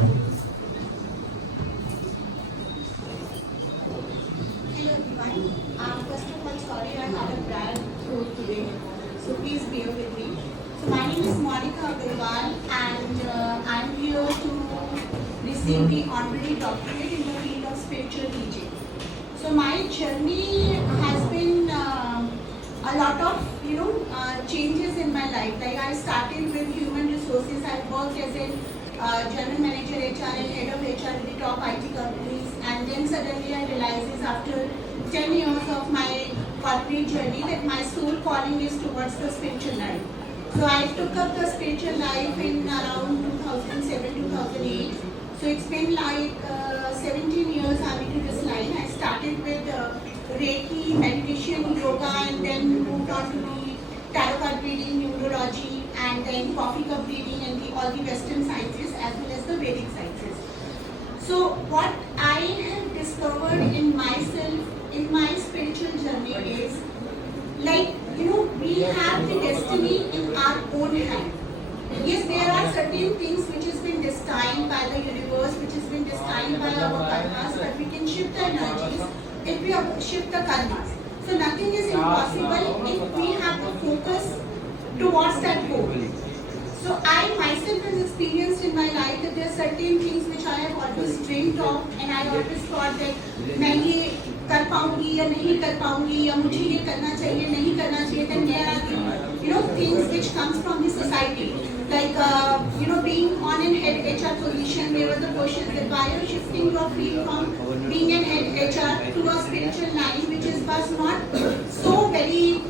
Hello everyone. First of all, sorry I had a bad throat today, so please bear with me. So my name is Monica Agarwal, and I'm here to receive the honorary doctorate in the field of spiritual teaching. So my journey has been a lot of changes in my life. Like I started with human resources. I worked as a general manager HR and head of HR in the top IT companies, and then suddenly I realizes after 10 years of my corporate journey that my soul calling is towards the spiritual life. So I took up the spiritual life in around 2007-2008. So it's been like 17 years I'm into this line. I started with Reiki, meditation, yoga, and then moved on to the tarot card reading, numerology, and then coffee cup reading, and all the Western sciences as well as the Vedic sciences. So what I have discovered in myself in my spiritual journey is, like, we have the destiny in our own hand. Yes, there are certain things which has been destined by the universe, which has been destined by our karmas, but we can shift the energies if we shift the karmas. So nothing is impossible if we have the focus towards that goal. So I myself has experienced in my life that there are certain things which I have always dreamed of, and I always thought that मैं ये कर पाऊंगी या नहीं कर पाऊंगी, या मुझे ये करना चाहिए नहीं करना चाहिए. Then there are the things which comes from the society, like being on an head HR position. There were the questions that why are you shifting your field from being an head HR to a spiritual line, which was not so very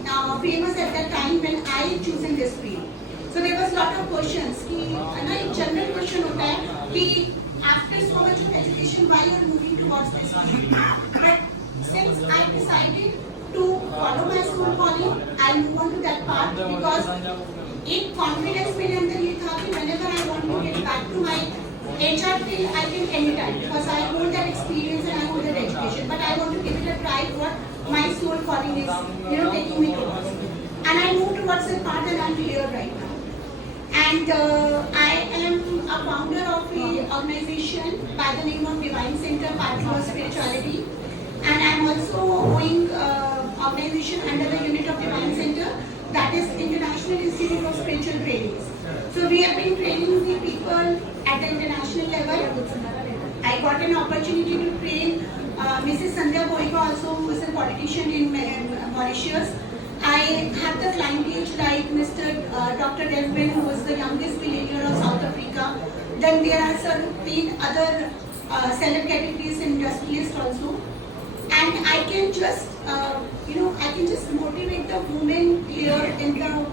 famous at that time when I chosen this field. So there was lot of questions कि ना एक general question होता है कि after so much of education why you are moving towards this field. But since I decided to follow my soul calling, I move on to that path because एक confidence मेरे अंदर ये था कि whenever I want to get back to my HR field, I can anytime because I hold that experience and I hold that education. But I want to give it a try what my soul calling is taking me towards. And I move towards that path and I'm here right now. And I am a founder of an organization by the name of Divine Center Pathway of Spirituality, and I am also owning organization under the unit of Divine Center, that is International Institute of Spiritual Trainings. So we have been training the people at the international level. I got an opportunity to train Mrs. Sandhya Boyka also, who is a politician in Mauritius. I have the clientage like Mr. Dr. Delvin, who is the youngest billionaire of South Africa. Then there are certain other celeb categories and industrialists also. And I can just, I can just motivate the women here in the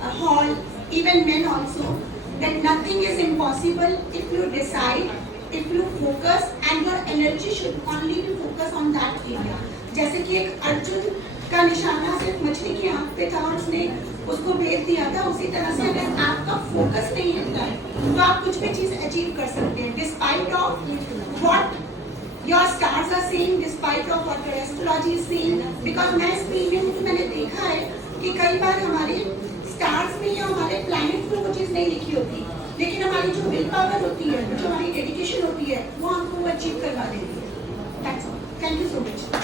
hall, even men also, that nothing is impossible if you decide, if you focus, and your energy should only be focused on that area. जैसे कि एक अर्जुन का निशाना सिर्फ मछली की आंख पे था और उसने उसको भेज दिया था, उसी तरह से अगर आपका फोकस नहीं होता है तो आप कुछ भी चीज अचीव कर सकते हैं, despite of what your stars are saying, despite of what your astrology is saying. Because मैं इस फील्ड में हूँ, मैंने देखा है कि कई बार हमारे स्टार्स में या हमारे प्लैनेट में वो चीज नहीं लिखी होती, लेकिन हमारी जो विल पावर होती है, जो हमारी डेडिकेशन होती है, वो हमको अचीव करवा देती है. Thank you so much.